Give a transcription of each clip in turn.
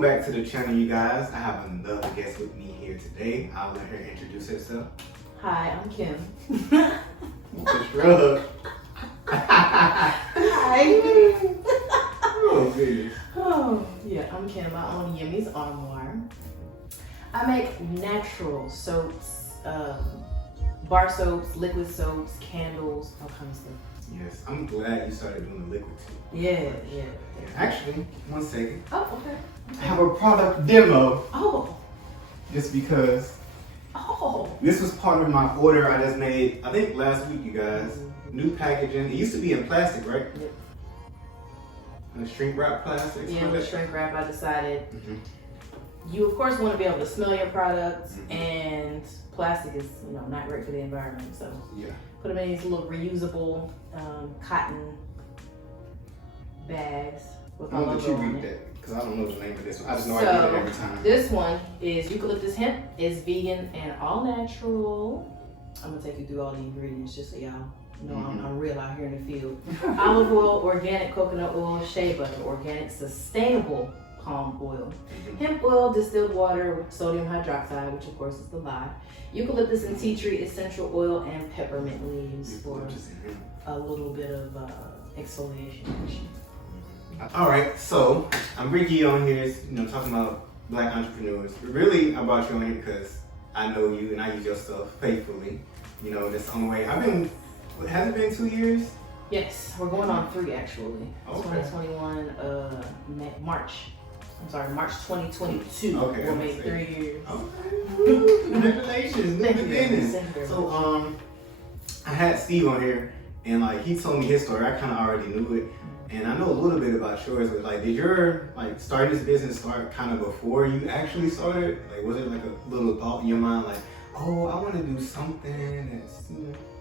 Welcome back to the channel, you guys. I have another guest with me here today. I'll let her introduce herself. Hi, I'm Kim. The shrug. Hi. Oh, goodness. Oh, yeah, I'm Kim. I own Yimmy's Armoire. I make natural soaps, bar soaps, liquid soaps, candles, all kinds of stuff. Yes, I'm glad you started doing the liquid too. Yeah. Actually, 1 second. Oh, okay. I have a product demo. Oh. Just because this was part of my order I just made, I think last week, you guys. New packaging. It used to be in plastic, right? Yep. Shrink wrap plastic. Yeah, with shrink wrap, I decided you of course want to be able to smell your products, and plastic is, not great for the environment. So put them in these little reusable cotton bags with my logo on it. Because I don't know the name of this one. I just know I do it every time. This one is eucalyptus hemp. It's vegan and all natural. I'm gonna take you through all the ingredients just so y'all know I'm real out here in the field. Olive oil, organic coconut oil, shea butter, organic sustainable palm oil, hemp oil, distilled water, sodium hydroxide, which of course is the lye, eucalyptus and tea tree essential oil, and peppermint leaves for a little bit of exfoliation action. All right, so I'm bringing you on here, talking about Black entrepreneurs. Really, I brought you on here because I know you and I use your stuff faithfully. That's the only way. Has it been 2 years? Yes, we're going on 3 actually. Okay. 2021, March 2022. Okay. We'll make 3 years. Okay. Congratulations, new beginnings. So I had Steve on here, and he told me his story. I kind of already knew it. And I know a little bit about yours, but did your starting this business start kind of before you actually started? Was it a little thought in your mind I want to do something that's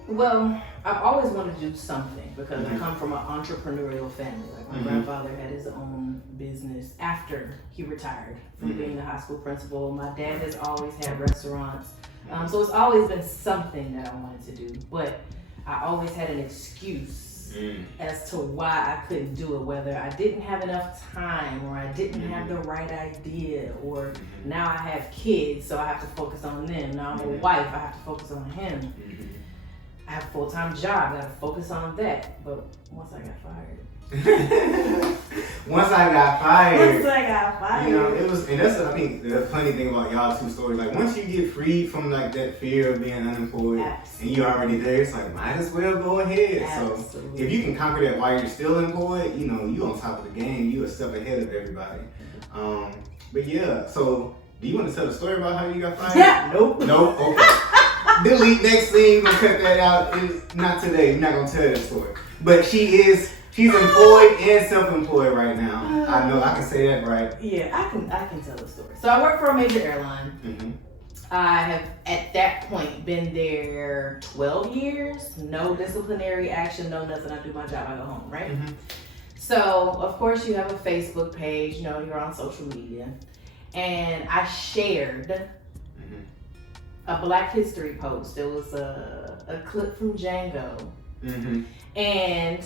Well, I've always wanted to do something because I come from an entrepreneurial family. My grandfather had his own business after he retired from being the high school principal. My dad has always had restaurants. So it's always been something that I wanted to do, but I always had an excuse as to why I couldn't do it, whether I didn't have enough time or I didn't have the right idea, or now I have kids so I have to focus on them. Now I'm a wife, I have to focus on him. I have a full-time job, I gotta focus on that. But once I got fired. Once I got fired. It was, and that's I think the funny thing about y'all two stories. Once you get freed from that fear of being unemployed, and you're already there, it's might as well go ahead. Absolutely. So if you can conquer that while you're still employed, you on top of the game. You a step ahead of everybody. But yeah, so do you want to tell the story about how you got fired? Yeah. Nope. Okay. Delete, next thing, gonna cut that out. Not today, we're not gonna tell that story. But she's employed and self-employed right now. I know, I can say that right. Yeah, I can tell the story. So I work for a major airline. I have at that point been there 12 years, no disciplinary action, no nothing. I do my job, I go home, right? So of course you have a Facebook page, you're on social media. And I shared a Black History post. It was a clip from Django. And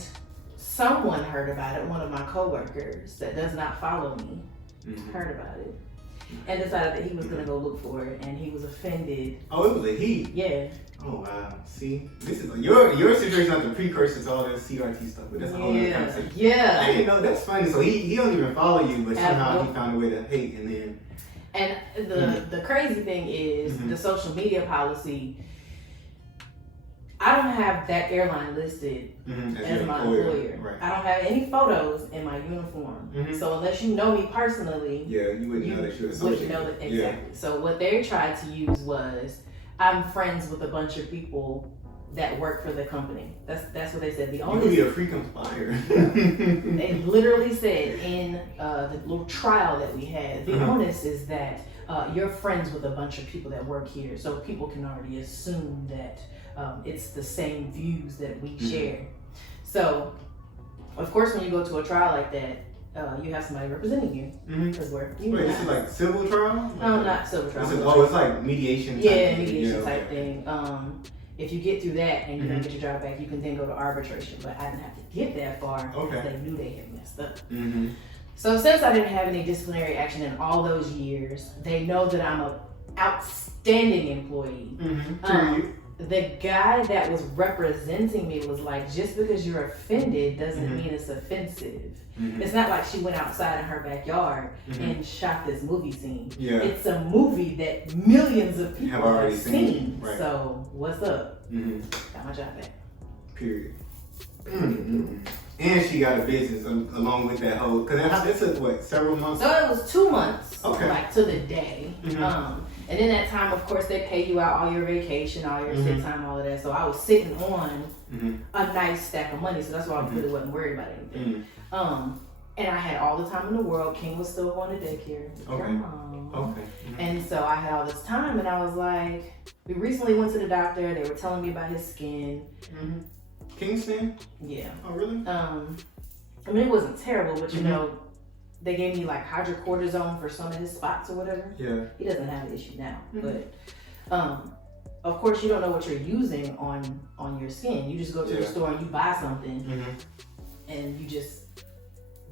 someone heard about it, one of my coworkers that does not follow me, heard about it and decided that he was gonna go look for it, and he was offended. Oh, it was a he? Yeah. Oh wow. See, this is your situation, not the precursor to all this CRT stuff, but that's a whole other conversation. Yeah. I didn't know. That's funny. So he don't even follow you, but somehow he found a way to hate, and then. And the crazy thing is the social media policy. I don't have that airline listed as my employer. Right. I don't have any photos in my uniform. So unless you know me personally, you wouldn't know that you're associated. Exactly. Yeah. So what they tried to use was, I'm friends with a bunch of people that work for the company. That's what they said. The only you could be a freaking flyer. They literally said in the little trial that we had, the onus is that you're friends with a bunch of people that work here, so people can already assume that it's the same views that we share. So, of course, when you go to a trial like that, you have somebody representing you. Because Wait, this is civil trial? No, not civil trial. It's like mediation. Mediation type thing. If you get through that and you don't get your job back, you can then go to arbitration. But I didn't have to get that far because they knew they had messed up. So since I didn't have any disciplinary action in all those years, they know that I'm a outstanding employee. The guy that was representing me was like, just because you're offended doesn't mean it's offensive. It's not like she went outside in her backyard and shot this movie scene. It's a movie that millions of people have already seen. Right. So what's up? Got my job back. Period. And she got a business along with that whole, because it took what, several months? So it was 2 months, okay, like to the day. And in that time, of course, they pay you out all your vacation, all your sick time, all of that. So I was sitting on a nice stack of money, so that's why I really wasn't worried about anything. And I had all the time in the world. King was still going to daycare. Okay. And so I had all this time, and I was like, we recently went to the doctor. They were telling me about his skin. Kingston? Yeah. Oh, really? I mean, it wasn't terrible, but you know, they gave me like hydrocortisone for some of his spots or whatever. Yeah. He doesn't have an issue now, but of course you don't know what you're using on your skin. You just go to the store and you buy something, and you just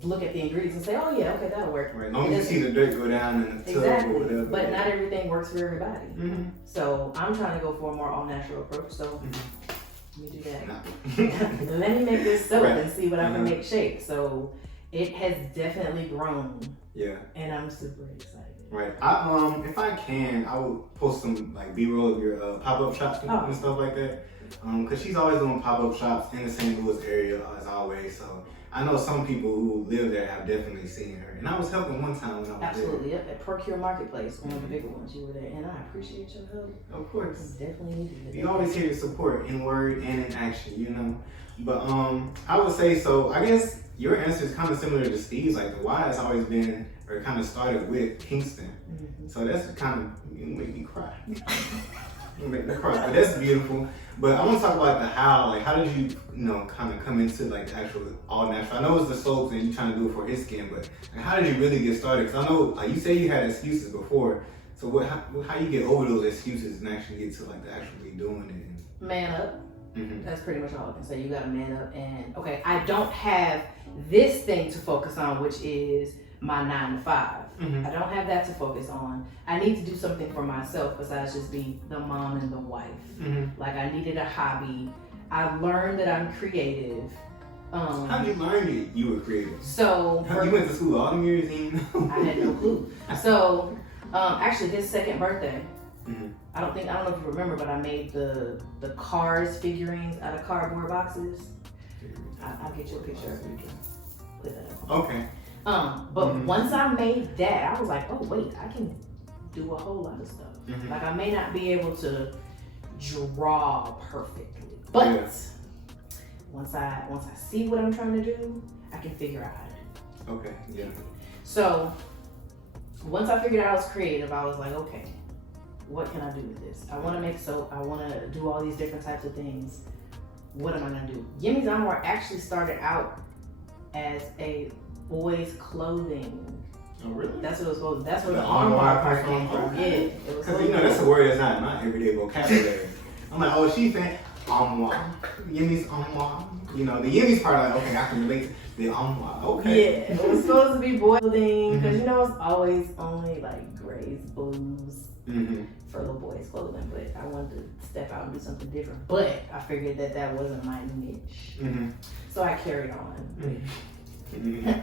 look at the ingredients and say, oh yeah, okay, that'll work. Right. As long as you see the dirt go down in the tub or whatever. But not everything works for everybody. So I'm trying to go for a more all-natural approach. So let me do that. Let me make this soap and see what I can make shake. So it has definitely grown. Yeah. And I'm super excited. Right. If I can, I would post some like B-roll of your pop-up shops and stuff like that. Cause she's always doing pop-up shops in the St. Louis area as always. So I know some people who live there have definitely seen her. And I was helping one time when I was Absolutely, there. Yep. At Procure Marketplace, one of the bigger ones, you were there. And I appreciate your help. Of course. Definitely needed it. You always hear support in word and in action, you know. But I would say, so I guess your answer is kind of similar to Steve's. Like the why has always been, or kind of started with Kingston. So that's kind of, you make me cry. But that's beautiful. But I want to talk about the how. Like, how did you, kind of come into like the actual all natural? I know it's the soaps and you trying to do it for his skin, but like, how did you really get started? Because I know, like you say, you had excuses before. So how you get over those excuses and actually get to like actually doing it? Man up. That's pretty much all I can say. You got to man up. And okay, I don't have this thing to focus on, which is my 9 to 5. I don't have that to focus on. I need to do something for myself besides just be the mom and the wife. Like I needed a hobby. I learned that I'm creative. How did you learn that you were creative? So you went to school all the years and I had no clue. So actually his second birthday, I don't know if you remember, but I made the Cars figurines out of cardboard boxes. I'll get you a picture of it. Put that up. Okay. But once I made that, I was like, oh wait, I can do a whole lot of stuff. Like I may not be able to draw perfectly, but once I see what I'm trying to do, I can figure out how to do it. Okay, yeah. So once I figured out I was creative, I was like, okay, what can I do with this? I want to make soap. I want to do all these different types of things. What am I going to do? Yimmy's Armoire actually started out as a boys' clothing. Oh, really? That's what it was supposed to be. That's where the Armoire part came from. Yeah. Because, that's a word that's not in my everyday vocabulary. I'm like, oh, she's fan. Armoire. Yimmy's Armoire. The Yimmy's part, like, okay, I can relate to the Armoire. Okay. Yeah. It was supposed to be boys' clothing. Because, it's always only like grays, blues for little boys' clothing. But I wanted to step out and do something different. But I figured that wasn't my niche. So I carried on.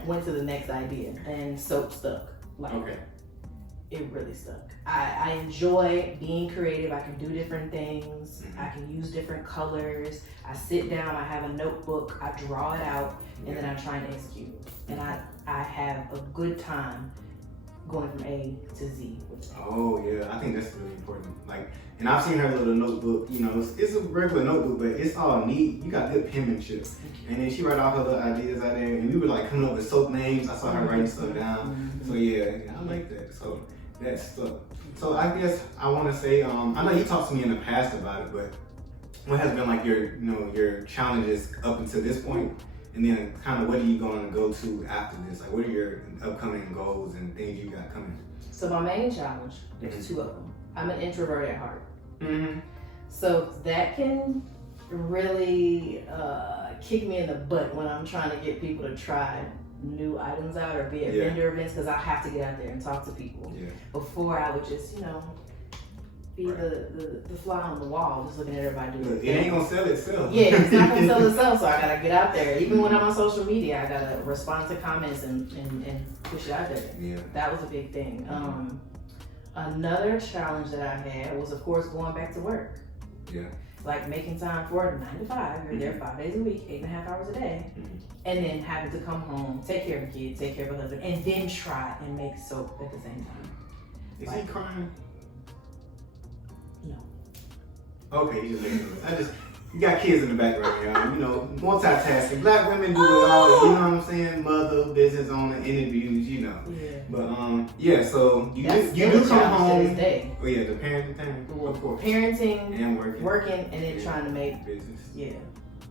Went to the next idea, and soap stuck. It really stuck. I enjoy being creative. I can do different things. I can use different colors. I sit down, I have a notebook, I draw it out, and then I try and execute. And I have a good time going from A to Z with it. Oh yeah, I think that's really important. And I've seen her little notebook, it's a regular notebook, but it's all neat. You got good penmanship. And then she write all her little ideas out there, and we were like coming up with soap names. I saw her writing stuff down. So yeah, I like that. So that's stuff. So I guess I want to say, I know you talked to me in the past about it, but what has been like your challenges up until this point? And then kind of what are you going to go to after this? Like what are your upcoming goals and things you got coming? So my main challenge, there's 2 of them. I'm an introvert at heart. So that can really kick me in the butt when I'm trying to get people to try new items out or be at vendor events because I have to get out there and talk to people. Yeah. Before I would just, be the fly on the wall, just looking at everybody doing it. It ain't gonna sell itself. Yeah, it's not gonna sell itself, so I gotta get out there. Even when I'm on social media, I gotta respond to comments and push it out there. Yeah. That was a big thing. Another challenge that I had was, of course, going back to work. Yeah. Like making time for it 9 to 5. You're there 5 days a week, 8.5 hours a day. And then having to come home, take care of the kids, take care of the husband, and then try and make soap at the same time. Is he crying? No. Okay, you just you got kids in the background, y'all. Multitasking. Black women do it all. You know what I'm saying? Mother, business owner, interviews. Yeah. But so you do come home. Oh yeah, the parenting thing. Well, of course. Parenting and working, and then trying to make business. Yeah.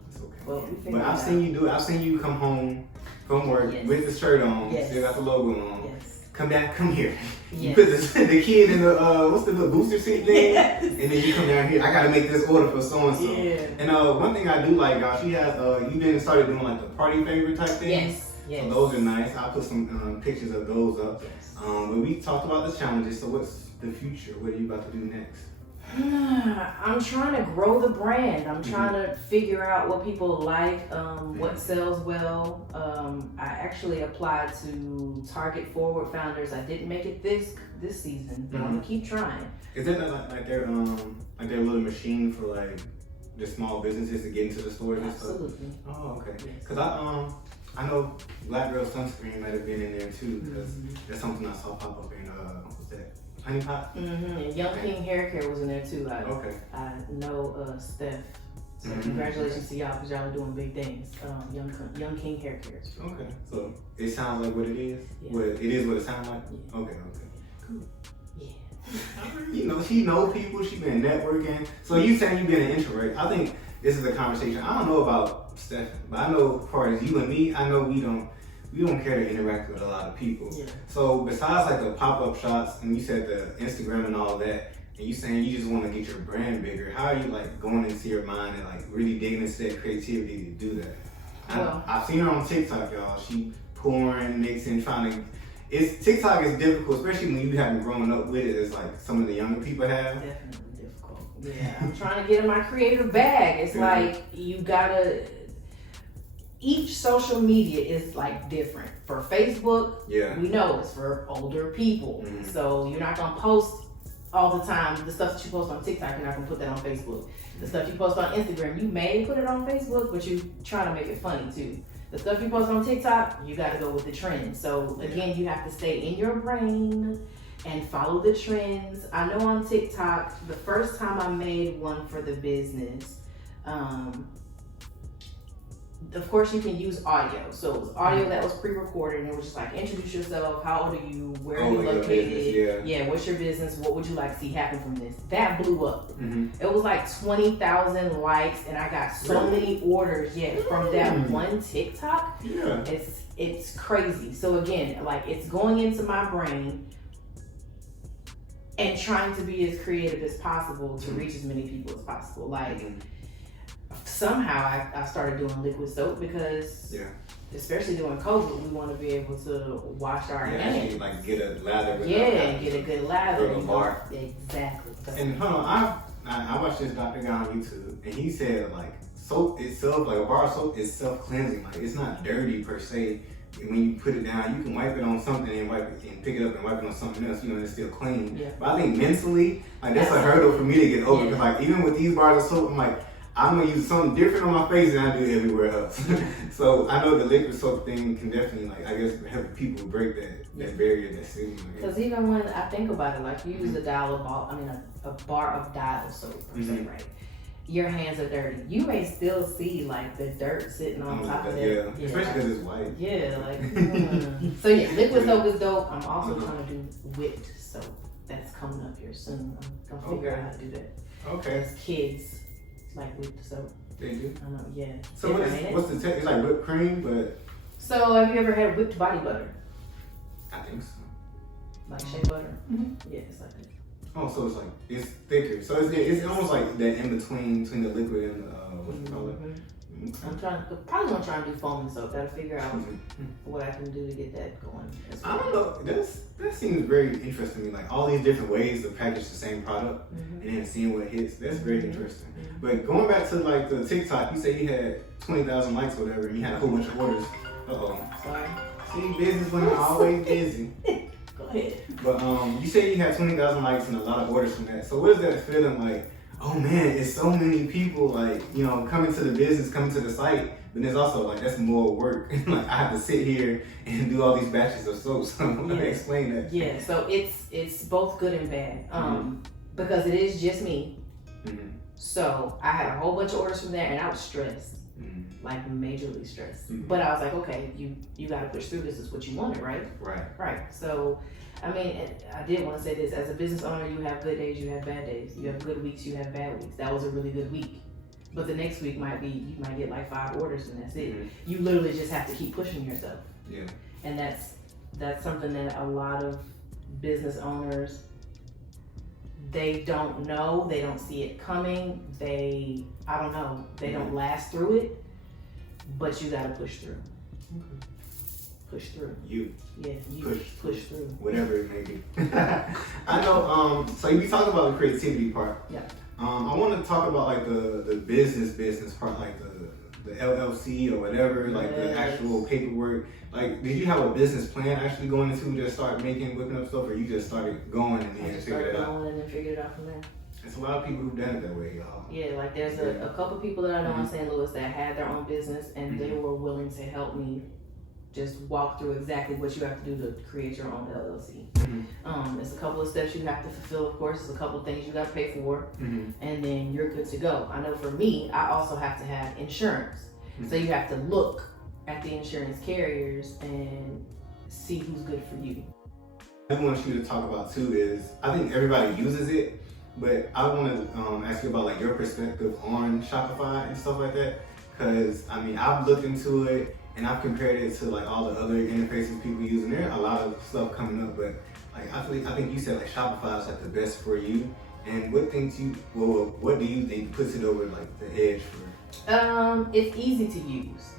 It's okay. Well, but I've seen you do it. I've seen you come home from work with the shirt on. Yes. Still got the logo on. Yes. Come here. You put the kid in the what's the little booster seat thing, and then you come down here. I gotta make this order for so and so. And one thing I do like, y'all, she has you then started doing like the party favor type things. Yes. So those are nice. I'll put some pictures of those up. Yes. But we talked about the challenges. So what's the future? What are you about to do next? I'm trying to grow the brand. I'm trying to figure out what people like, what sells well. I actually applied to Target Forward Founders. I didn't make it this season, but I'm gonna keep trying. Is that like their little machine for like the small businesses to get into the stores and stuff? Absolutely. Oh, okay. Because I know Black Girl Sunscreen might have been in there too, because that's something I saw pop up in what's that? Honey Pot? And Young King Hair Care was in there too. I know Steph. So congratulations to y'all because y'all are doing big things. Young King Hair Care. Okay. So it sounds like what it is? Yeah. It is what it sounds like? Yeah. Okay. Cool. Yeah. She knows people, she been networking. So you saying you been an introvert. I think this is a conversation. I don't know about Steph, but I know as far as you and me, I know we don't care to interact with a lot of people. Yeah. So besides like the pop-up shops, and you said the Instagram and all that, and you saying you just want to get your brand bigger, how are you like going into your mind and like really digging into that creativity to do that? I've seen her on TikTok, y'all. She pouring, mixing, trying to. TikTok is difficult, especially when you haven't grown up with it as like some of the younger people have. Definitely difficult. Yeah, I'm trying to get in my creative bag. It's like you gotta. Each social media is like different. For Facebook, we know it's for older people. So you're not gonna post all the time the stuff that you post on TikTok. You're not gonna put that on Facebook. The stuff you post on Instagram, you may put it on Facebook, but you try to make it funny too. The stuff you post on TikTok, you gotta go with the trends. So again, you have to stay in your brain and follow the trends. I know on TikTok, the first time I made one for the business, of course you can use audio. So it was audio that was pre-recorded and it was just like, introduce yourself, how old are you, where are you located, what's your business, what would you like to see happen from this? That blew up. It was like 20,000 likes and I got so many orders from that one TikTok. It's crazy. So again, like it's going into my brain and trying to be as creative as possible to reach as many people as possible. Like somehow I started doing liquid soap because, especially during COVID, we want to be able to wash our hands. Like get a lather. Get a good lather. Exactly. And hold on, I watched this Dr. guy on YouTube, and he said like soap itself, like a bar of soap, is self-cleansing. Like it's not dirty per se. When you put it down, you can wipe it on something and wipe it and pick it up and wipe it on something else. And it's still clean. But I think mentally, like that's a hurdle for me to get over. Because like even with these bars of soap, I'm like, I'm gonna use something different on my face than I do everywhere else. So I know the liquid soap thing can definitely, like, I guess, help people break that barrier, that stigma. Because even when I think about it, like you use a bar of dial soap per se, right? Your hands are dirty. You may still see like the dirt sitting on top of it. Yeah, especially because it's white. So liquid soap is dope. I'm also trying to do whipped soap. That's coming up here soon. I'm gonna figure out how to do that. Okay. As kids like whipped soap. They do? I know, yeah. So what's the texture? It's like whipped cream, but... So have you ever had whipped body butter? I think so. Like shea butter? Yeah, it's like that. Oh, so it's like, it's thicker. So it's almost like that in between the liquid and the, what you call it? probably gonna try and do foam and soap. Gotta figure out what I can do to get that going. I don't know. That seems very interesting to me. Like all these different ways to package the same product and then seeing what hits. That's very interesting. But going back to like the TikTok, you say you had 20,000 likes or whatever, and you had a whole bunch of orders. Sorry. See, business women are always busy. Go ahead. But you say you had 20,000 likes and a lot of orders from that. So what is that feeling like? Oh man, it's so many people like, coming to the business, coming to the site, but there's also like, that's more work. Like I have to sit here and do all these batches of soap. So let me explain that. Yeah, so it's both good and bad. Because it is just me. So I had a whole bunch of orders from there and I was stressed. Like majorly stressed. But I was like, okay, you gotta push through. This is what you wanted, right? Right. So I mean, I did want to say this, as a business owner, you have good days, you have bad days. You have good weeks, you have bad weeks. That was a really good week. But the next week you might get like 5 orders and that's it. You literally just have to keep pushing yourself. Yeah. And that's something that a lot of business owners, they don't know, they don't see it coming, they don't last through it, but you gotta push through. Push through. You push through. Whatever it may be. I know, so you talk about the creativity part. Yeah. I want to talk about like the business part, like the LLC or whatever, like the actual paperwork. Like, did you have a business plan actually going into just start whipping up stuff, or you just started going and then figured it out? Going and then figured it out from there. There's a lot of people who've done it that way, y'all. Yeah, like there's a couple people that I know in St. Louis that had their own business and they were willing to help me just walk through exactly what you have to do to create your own LLC. There's a couple of steps you have to fulfill, of course. There's a couple of things you got to pay for, and then you're good to go. I know for me, I also have to have insurance. So you have to look at the insurance carriers and see who's good for you. I want you to talk about too is, I think everybody uses it, but I want to ask you about like your perspective on Shopify and stuff like that. Because I mean, I've looked into it and I've compared it to like all the other interfaces people use, and there are a lot of stuff coming up. But like I think you said like Shopify is like the best for you. And what do you think puts it over like the edge for? It's easy to use.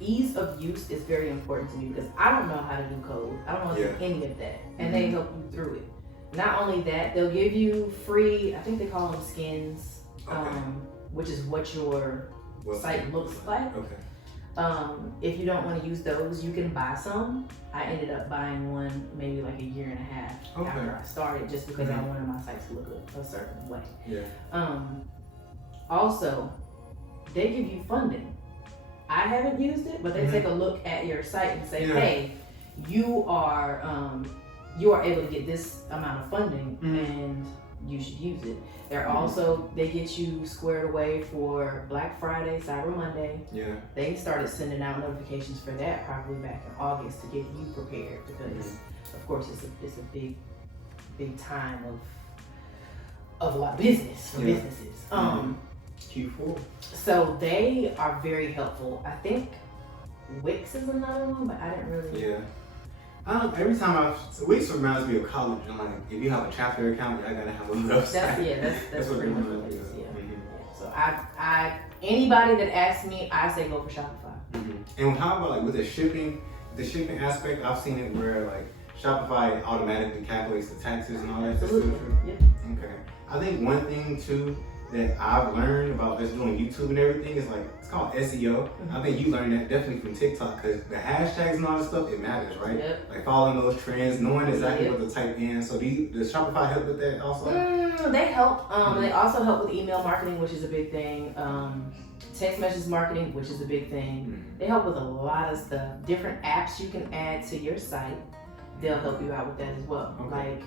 Ease of use is very important to me because I don't know how to do code. I don't know how to do any of that, and they help you through it. Not only that, they'll give you free, I think they call them skins, which is what your site looks like. If you don't want to use those, you can buy some. I ended up buying one maybe like a year and a half after I started, just because I wanted my site to look a certain way. Also, they give you funding. I haven't used it, but they take a look at your site and say, hey, you are able to get this amount of funding and you should use it. They get you squared away for Black Friday, Cyber Monday. They started sending out notifications for that probably back in August to get you prepared because of course it's a big time of a lot of business for businesses. Q4. So they are very helpful. I think Wix is another one, but I didn't really. Every time Wix reminds me of college. I'm like, if you have a chapter account, I gotta have a website. That's what pretty much what it is. So I anybody that asks me, I say go for Shopify. And how about like with the shipping aspect? I've seen it where like Shopify automatically calculates the taxes and all that. Absolutely. Okay. I think one thing too that I've learned about just doing YouTube and everything is like, it's called SEO. I think you learned that definitely from TikTok because the hashtags and all that stuff, it matters, right? Like following those trends, knowing exactly what to type in. So does Shopify help with that also? They help. They also help with email marketing, which is a big thing. Text message marketing, which is a big thing. They help with a lot of stuff. Different apps you can add to your site. They'll help you out with that as well. Like,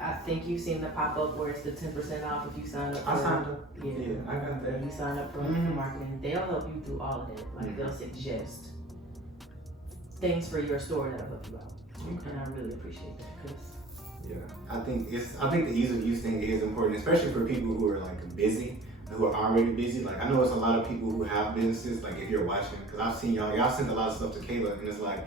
I think you've seen the pop up where it's the 10% off if you sign up. I signed up. Yeah, I got that. You sign up for marketing. They'll help you through all of that. Like they'll suggest things for your store that'll help you out. And I really appreciate that because I think the ease of use thing is important, especially for people who are like busy, who are already busy. Like I know it's a lot of people who have businesses. Like if you're watching, because I've seen y'all sent a lot of stuff to Kayla, and it's like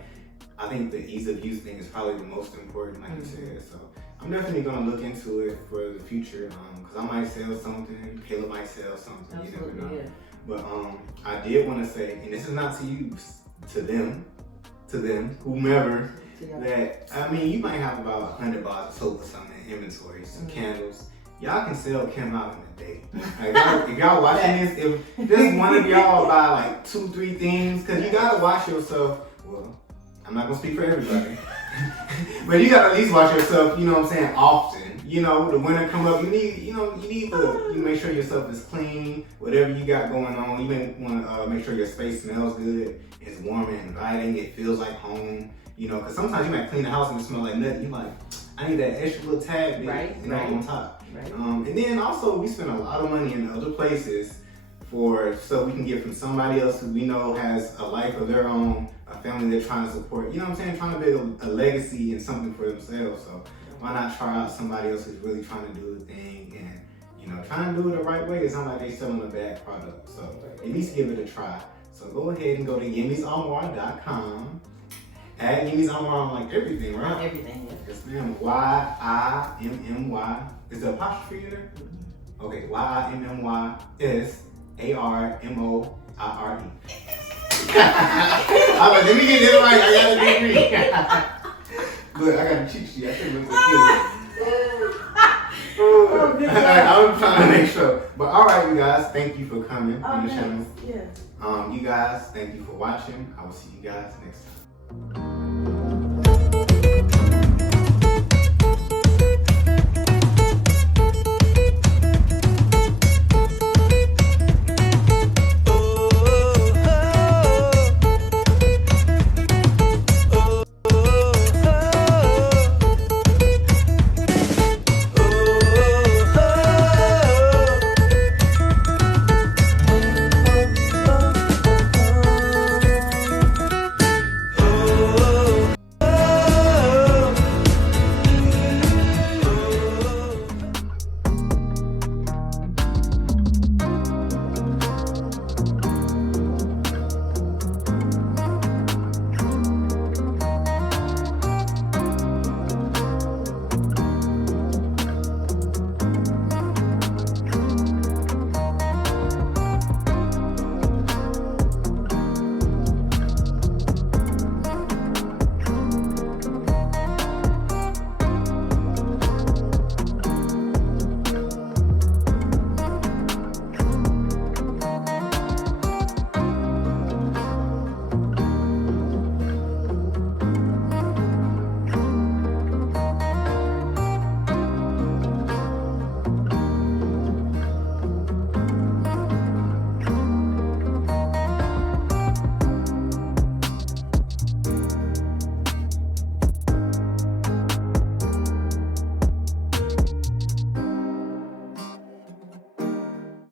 I think the ease of use thing is probably the most important, like you said. So I'm definitely gonna look into it for the future, because I might sell something, Kayla might sell something, you never know. But I did want to say, and this is not to you, to them, whomever, that, I mean, you might have about 100 bars of soap or something in inventory, some candles. Y'all can sell Kim out in a day. Like, if y'all watching this, if just one of y'all buy like 2-3 things, because you gotta wash yourself. Well, I'm not gonna speak for everybody, but you gotta at least wash yourself, you know what I'm saying, often. You know, the winter come up, you need to make sure your stuff is clean, whatever you got going on. You may want to make sure your space smells good, it's warm and inviting, it feels like home. You know, because sometimes you might clean the house and it smells like nothing. You're like, I need that extra little tad bit, on top. Right. And then also, we spend a lot of money in other places for stuff we can get from somebody else who we know has a life of their own, a family they're trying to support. You know what I'm saying? Trying to build a legacy and something for themselves. So why not try out somebody else who's really trying to do the thing and, you know, trying to do it the right way? It's not like they're selling a bad product. So at least give it a try. So go ahead and go to Yimmy'sArmoire.com. Add Yimmy's Armoire on like everything, right? On everything, yeah. Yes, ma'am. YIMMY. Is the apostrophe in there? Okay, YIMMYSARMOIRE. I was like, let me get this right. I got a degree. Look, I got a cheat sheet. I think it looks good. I was trying to make sure. But all right, you guys, thank you for coming on the channel. Yeah. You guys, thank you for watching. I will see you guys next time.